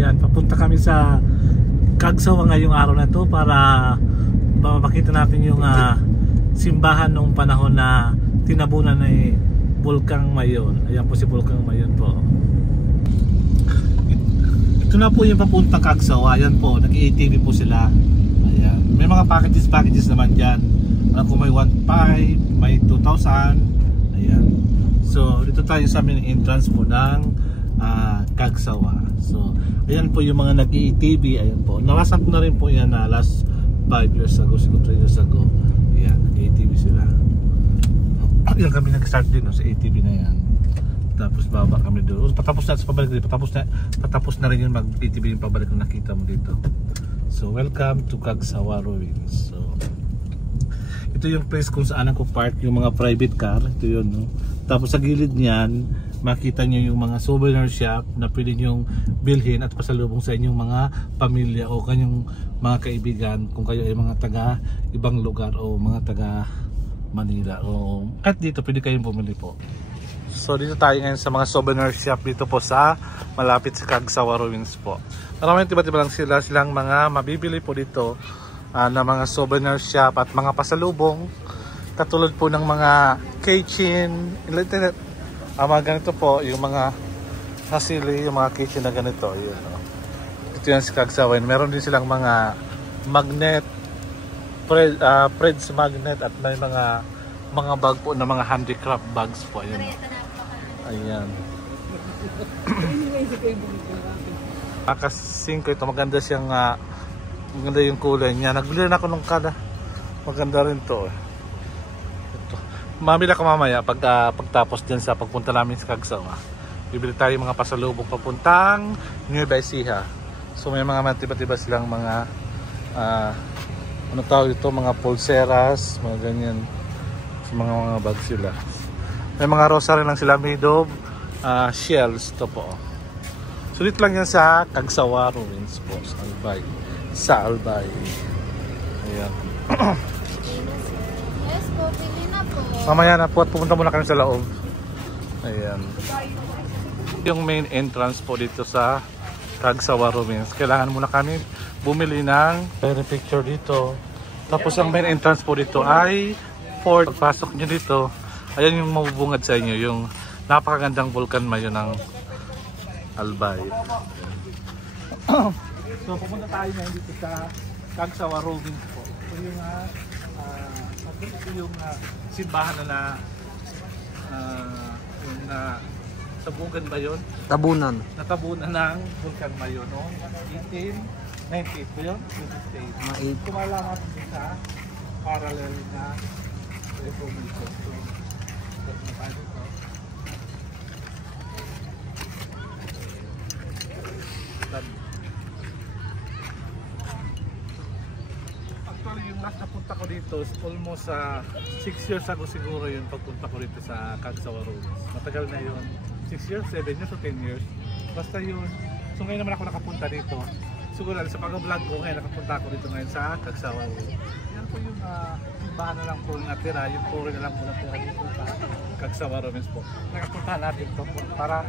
Ayan, papunta kami sa Cagsawa ngayong araw na to para makita natin yung simbahan nung panahon na tinabunan ni Bulkang Mayon. Ayan po si Bulkang Mayon po. Ito na po yung papuntang Cagsawa. Ayan po, nag-ATV po sila. Ayan. May mga packages naman dyan. Alam ko may 1.5, may 2,000. Ayan. So dito tayo sa main entrance po ng Cagsawa. So ayan po yung mga nag-ATV. Ayan po, narasan ko na rin po yan last 5 years ago, siguro 3 years ago. Ayan, nag-ATV sila. Ayan kami nag-start din sa ATV na yan. Tapos baba kami doon. Patapos na sa pabalik dito. Patapos na rin yung mag-ATV yung pabalik na nakita mo dito. So welcome to Cagsawa Ruins. So ito yung place kung saan ako park yung mga private car. Ito yun, no? Tapos sa gilid niyan, makita nyo yung mga souvenir shop na pwede nyong bilhin at pasalubong sa inyong mga pamilya o kanyang mga kaibigan kung kayo ay mga taga ibang lugar o mga taga Manila o kahit dito pwede kayong bumili po. So dito tayo ngayon sa mga souvenir shop dito po sa malapit sa Cagsawa Ruins po. Maraming tiba-tiba lang silang mga mabibili po dito na mga souvenir shop at mga pasalubong katulad po ng mga keychain, mga ganito po, yung mga hasili, yung mga keychain na ganito yun, no? Ito yan si Cagsawa. Meron din silang mga magnet, Fred's magnet at may mga bag po na mga handicraft bags po. Ayan, ayan. Akas 5 ito, maganda siyang maganda yung kulay niya. Nagbili na ako nung kada. Maganda rin to. Ito. Mamila ka mamaya pagtapos din sa pagpunta namin sa Cagsawa. Bibili tayo mga pasalubong papuntang Nueva Ecija. So may mga matiba-tiba silang mga ano tawag ito, mga pulseras, mga ganyan. So, mga bag sila. May mga rosary lang sila made of shells to po. So dito lang yan sa Cagsawa Ruins po sa Albay. Sa Albay. Ayan. Yes po, pili na po. Mamaya na po at pupunta muna kami sa loob. Ayan. Yung main entrance po dito sa Cagsawa Ruins. Kailangan muna kami bumili ng picture dito. Tapos ang main entrance po dito ay pagpasok nyo dito, ayan yung mabubungad sa inyo, yung napakagandang Bulkan Mayon ng Albay. So pupunta tayo ngayon dito sa Cagsawa Ruins po. Ito yung simbahan na tabugan ba yun? Tabunan. Natabunan ng Bulkan Mayon noong 1898 ba yun? 1898. Kumala natin sa parallel na Republic. So, ito na tayo dito. Actually, yung last na punta ko dito is almost 6 years ago siguro yun pagpunta ko dito sa Cagsawa Ruins. Matagal na yun. 6 years, 7 years o 10 years. Basta yun. So ngayon naman ako nakapunta dito. Siguro sa pag-vlog ko ngayon nakapunta ako dito ngayon sa Cagsawa Ruins. Yan po yung simbahan na lang po natira. Yung puri na lang po natira dito sa Cagsawa Ruins po. Nakapunta natin ito po para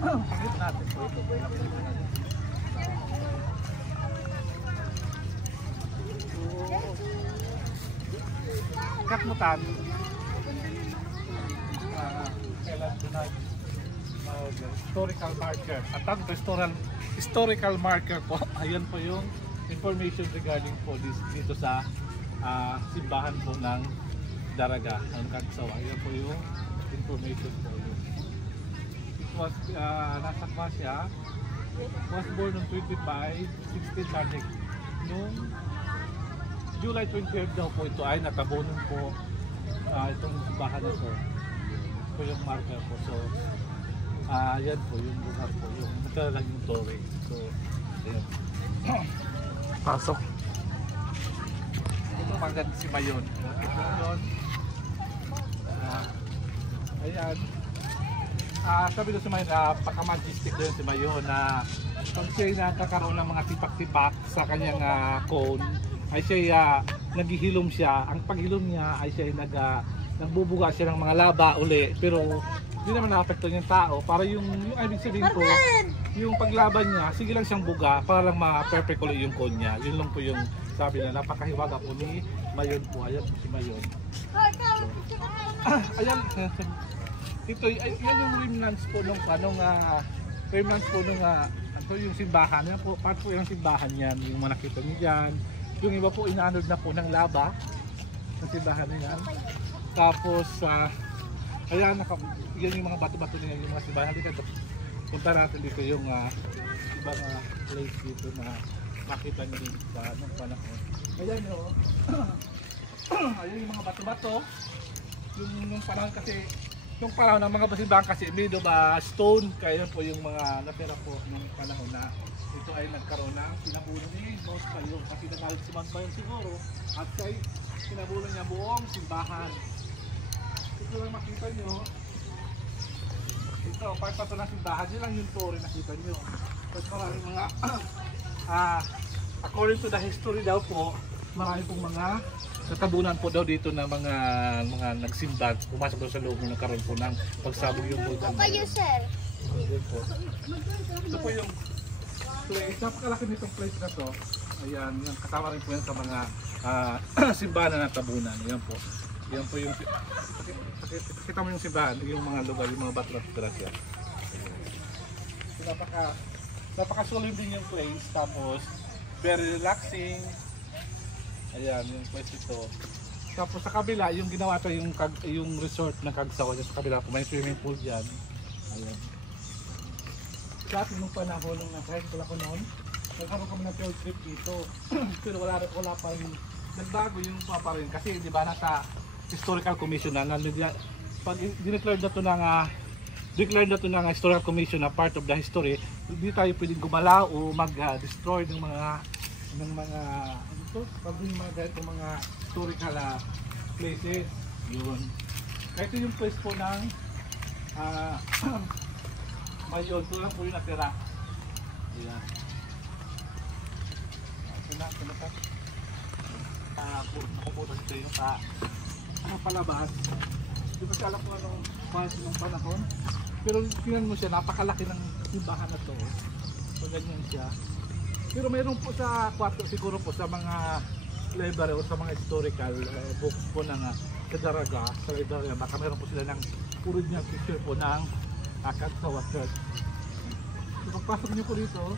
pakita natin po ito. Kakmutan. Kailan po na historical marker. At tawag ito historical marker po. Ayan po yung information regarding po dito sa simbahan po ng Daraga ng Cagsawa. Ayan po yung information po. It was nasa kwa siya. Was born on 25, 16 Tarik. Noong July 28 daw po ito ay natabunan po itong simbahan na ito. Ito yung marker po. So yan po yung lugar po. Yung lang yung tore. So ayan. Pasok. Ito maganda si Mayon. Ayan. Sabi doon si Mayon, paka-majestic doon si Mayon na pag siya'y nakakaroon ng mga tipak-tipak sa kanyang cone, ay siya naghihilom siya. Ang paghilom niya ay siya nagbubuga siya ng mga laba uli, pero hindi naman nakapekto yung tao. Para yung ibig sabihin ko, yung paglaban niya, sige lang siyang buga para lang ma-perfect ulit yung cone niya. Yun lang po yung sabi na napakahiwaga po ni Mayon po. Ayan po si Mayon. Ayan. Ito, yan yung remnants po nung remnants po nung ito yung simbahan. Yan po, part po yung simbahan yan. Yung mga nakita niyo dyan. Yung iba po inaanod na po ng laba. Yung simbahan niyan. Tapos, ayan, yan yung mga bato-bato nila, yung mga simbahan. Halika ito. Punta natin dito yung ibang place dito na makita nyo din sa anong panahon. Ayan o. Ayan yung mga bato-bato. Yung panahon kasi, yung panahon ng mga basimbahan kasi made of stone. Kaya po yung mga natira po ng panahon na ito ay nagkaroon ng sinabulo ni Mount Mayon. Kasi nagalit si Mount Mayon siguro. At kay sinabulo niya buong simbahan. Ito lang makita nyo. Ito, part pa ito ng simbahan. Yun lang yung tour nakita nyo. Tapos maraming mga, according to the history daw po, marami pong mga natabunan po daw dito na mga nagsimba. Pumasok daw sa loob ng nagkaroon po ng pagsabog yung bulkan. Ito po yung place. Napakalaki nitong place na to. Ayan, yung kasama rin po yan sa mga simbahan na natabunan. Ayan po. Yan po yung, kita mo yung simbahan, yung mga lugar, yung mga bato-bato siya. Napaka-solid din yung place, tapos very relaxing. Ayan, yung place ito. Tapos sa kabila, yung ginawa ito, yung resort ng Kagsawa dyan sa kabila po, may swimming pool dyan. Ayan. Sa atin nung panahon, nung nasa-high school ako noon, nagkaroon kami ng field trip dito. Pero wala pa rin, nagbago yung pa rin, kasi di ba nasa Historical Commission na pag dineclared na to ng Historical Commission na part of the history, hindi tayo pwedeng gumalaw o mag-destroy ng mga historical places. Yun. Ito yung place po ng Mayon. Ito lang po yung natira. Ayan. Nakuputan ito yung palabas. Di ba siya alam ko anong mahal ng panahon? Pero tingnan mo siya, napakalaki ng simbahan na to. So ganyan siya. Pero mayroon po sa kwarto siguro po sa mga library o sa mga historical books po ng Kadaraga, sa library, baka mayroon po sila ng original picture po ng Kagsawa Church. So pagpasok niyo po dito,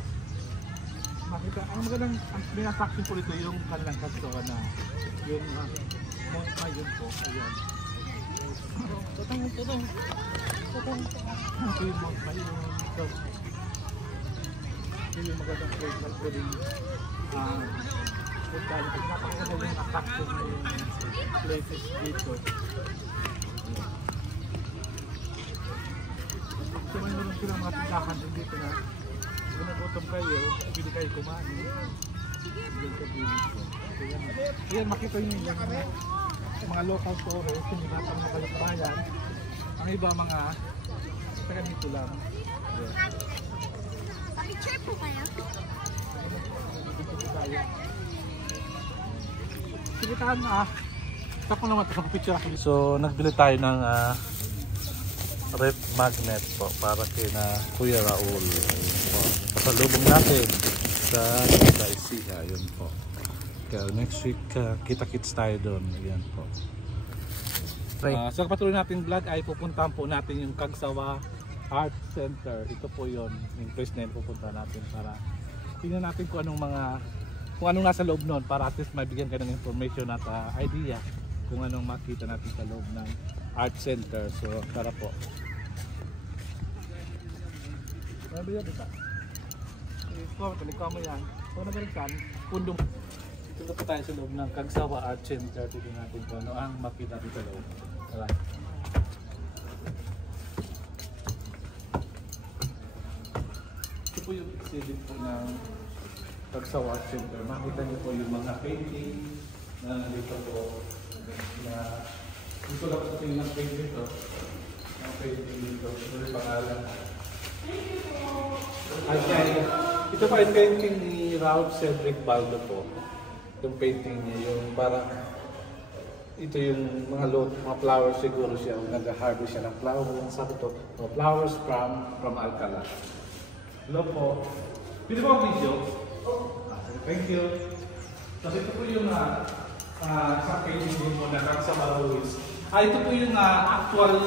makita, ang magandang may attraction po dito yung kanilang Kagsawa na yung Mount Mayon po. Ayan. Tutong. Ito yung Mount Mayon. Ito yung magandang place na pwedeng napakaganda yung attraction na yung places dito. So mayroon silang mga tindahan din dito na kung nagutom kayo, pwede kayo kumain. Ayan, makita nyo yung mga local tourists, yung mga kalikbayan. Ang iba mga taga dito lang. Picture po kayo? Dito tayo. Sige tahan Saka naman ito, picture ako. So, nagbili tayo ng rep magnet po para kina Kuya Raul. Pasalubong natin sa Daisy. Yun po. Kaya next week, kita-kits tayo doon. Ayan po. Sa patuloy natin vlog ay pupuntahan po natin yung Kagsawa Art Center. Ito po yun. Yung place na yun pupunta natin para tingnan natin kung anong nasa loob nun para at least mabigyan kayo ng information at idea kung anong makita natin sa loob ng Art Center. So, tara po. Sabi yan, diba? Ikaw mo yan. Kung nabalikan, pundong. Dito po tayo sa loob ng Kagsawa Art Center. Tignan natin kung ano ang makita dito sa loob. Tara. Ito po yung exhibit po ng Kagsawa Art Center. Makita niyo po yung mga painting na dito po. Gusto lang po sa tingin ng painting dito. Ang painting dito. Ito yung pangalan. Ito pa yung painting ni Raul Cedric Baldo po. Yung painting niya, yung parang ito yung mga flowers siguro siya, nag-harvest siya ng flowers. Sabi to, flowers from Alcala. Hello po. Pwede po ang video? Thank you. Kasi ito po yung sa painting din mo na Kagsawar Ruiz. Ito po yung actual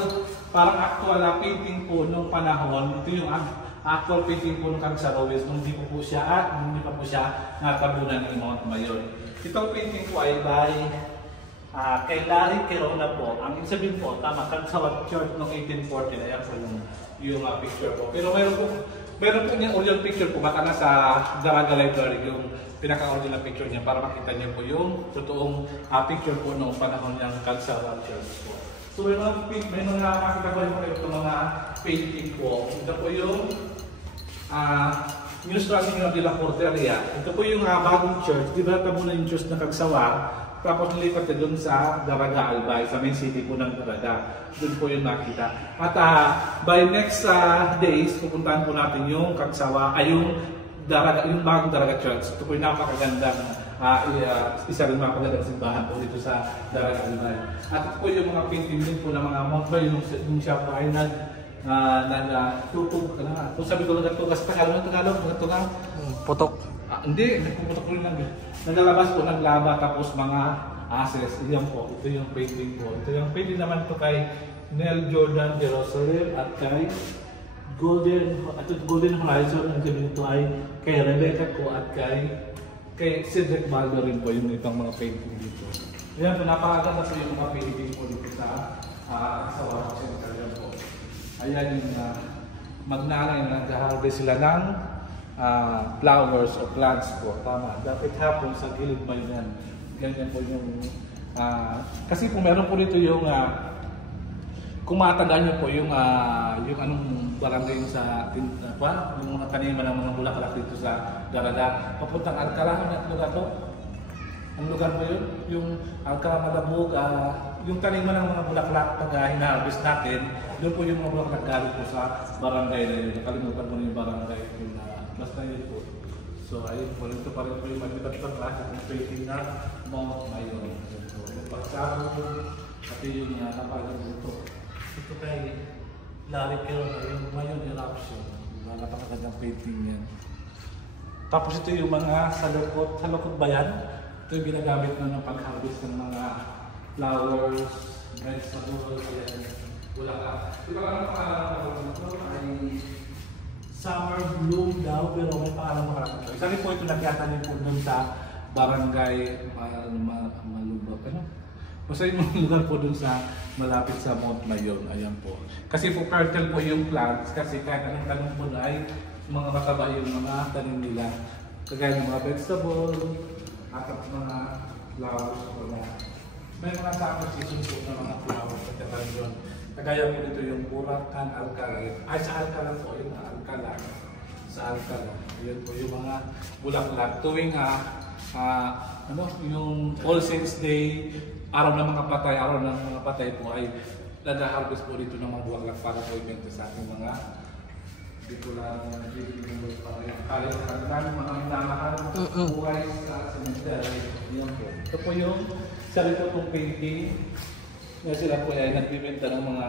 painting po nung panahon. Ito yung actual painting po ng Kagsawar Ruiz nung hindi pa po siya natabunan ng Mount Mayon. Itong painting po ay by kay Larry Quirona po. Ang ibig sabihin po, tama, Kagsawar Church noong 1840. Ayan po yung picture po. Pero meron po niyang original picture po, baka nasa Daraga Library yung pinaka-original picture niya para makita niyo po yung totoong picture po noong panahon niyang Kagsawar Church po. So may mga makita ko po itong mga painting po. Ito po yung Nuestra Señora de la Porteria. Ito po yung bagong church. Di ba tabunan yung church ng Kagsawar? Tapos nilipat na doon sa Daraga Albay, sa main city po ng Daraga. Doon po yung makita. At by next days, pupuntahan po natin yung Kagsawar, yung bagong Daraga Church. Ito po yung napakaganda isa rin mapagandang simbahan po dito sa Daraga Albay. At ito po yung mga painting din po ng mga monk yung siya po ay nagtutog. Kung sabi ko lang sa Tagalog, Putok. Hindi, nagpuputok ko rin lang. Nagalabas po ng lava tapos mga ashes. Iyan po, ito yung painting po. Ito yung painting naman po kay Neil Jordan Jerusalem at kay Golden Horizon. Ang sabi nito ay kay Rebecca ko at kay Cedric Baldo rin po yung itong mga painting dito. Ayan po, napakaganda po yung mga painting po dito sa Kagsawar Center po. Ayan yung magnanay na nag-harvest sila ng flowers or plants po. Tama. Dapat hapon sa gilid ba yun yan? Ganyan po yung kasi po meron po dito yung kung matandaan nyo po yung anong barangay yung sa yung mga taniman ng mga bulaklak dito sa Daraga. Papuntang Alcala, ang lugar to? Ang lugar mo yun? Yung Alcala Malabog, yung taniman ng mga bulaklak pag hina-harvest natin, doon po yung mga bulaklak galing po sa barangay na yun. Nakalimutan mo na yung barangay yung basta yun po. So ayun po, ito pa rin po yung mag-ibat-ibat klase ng painting na Mount Mayon. So yung pagsabog, pati yung napalag dito. Ito kay Larry Quirona, yung Mayon Eruption. Napakagandang painting yan. Tapos ito yung mga sa lukot ba yan? Ito yung ginagamit na ng pag-harvest ng mga flowers, vegetables, ayan. Wala ka. Ito lang ang pangalan ko ay Summer Bloom daw, pero may pangalan makarap ito. Isa rin po ito nagkatanim po dun sa barangay Malubak. Basta yung lugar po dun sa malapit sa Mount Mayon. Ayan po. Kasi po fertile po yung plants kasi kahit anong tanim po na ay mga mataba yung mga tanim nila. Kagaya ng mga vegetable at mga flowers po na. May mga summer season po na mga flowers at tanim yun. Kagaya po dito yung Buracan, Alcala. Ay sa Alcala po, yung Alcala. Sa Alcala. Yun po yung mga bulaklak. Tuwing yung All Saints Day, araw ng mga patay po ay nag-harvest po dito ng mga bulaklak para po ibenta sa ating mga dito lang bibigyan para yung kalit ng mga minamahal buhay sa cemetery. Yan po. Ito po yung sarili po itong painting. Sila po ay nagbibenta ng mga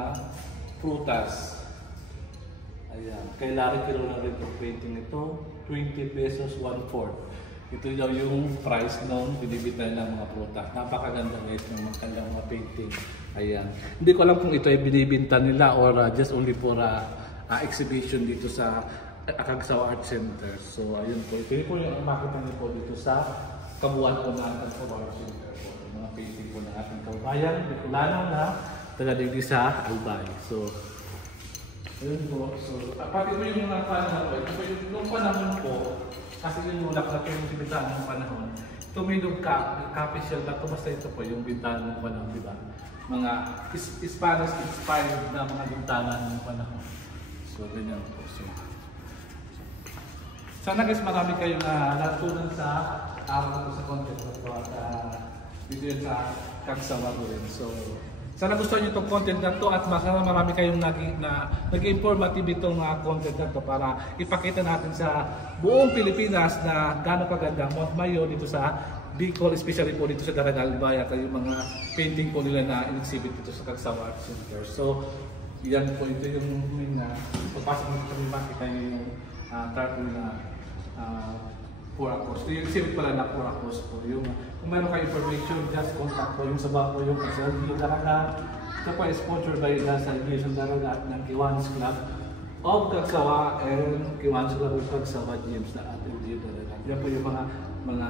prutas. Ayan. Kay Larry Quirona rin itong painting ito. 20 pesos, 1/4. Ito daw yung price nung binibita ng mga prutas. Napakaganda guys ng magandang mga painting. Ayan. Hindi ko alam kung ito ay binibinta nila or just only for exhibition dito sa Kagsawar Art Center. So ayun po. Ito po yung makita niyo po dito sa kabuuan po ng Kagsawar Art Center po. Mga painting po ng ating kabayan, Bicolano na taga dito sa Albay. So ayun po. So pati po yung mga panahon po. Ito po yung panahon po. Kasi yung bulaklak yung bintahan ng panahon. Ito may coffee shell na ito. Basta ito po yung bintahan ng panahon, di ba? Mga Spanish-inspired na mga bintahan ng panahon. So, ganyan po. So, sana guys marami kayong natutunan sa araw ko sa content na ito at dito yun sa Kagsawar rin. So, sana gusto nyo itong content na ito at sana marami kayong nag-informative itong content na ito para ipakita natin sa buong Pilipinas na gaano kaganda Mount Mayon dito sa Bicol, especially po dito sa Daraga Albay at yung mga painting po nila na in-exhibit dito sa Kagsawar Center. So, yan po ito yung pagpasok mo dito makita yung tarpaulin na Puracos. Yung simple pala na Puracos po. Yung, kung meron kayo information, just contact po. Yung sa bako yung SLD Daraga. Ito po is sponsored by the Salvation Daraga ng Kiwanis Club of Cagsawa and Kiwanis Club of Cagsawa James na ating dito Daraga. Yan po yung mga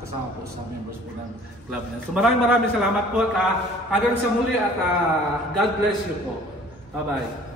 kasama po sa members po ng club niya. So maraming salamat po at hanggang sa muli at God bless you po. Bye-bye.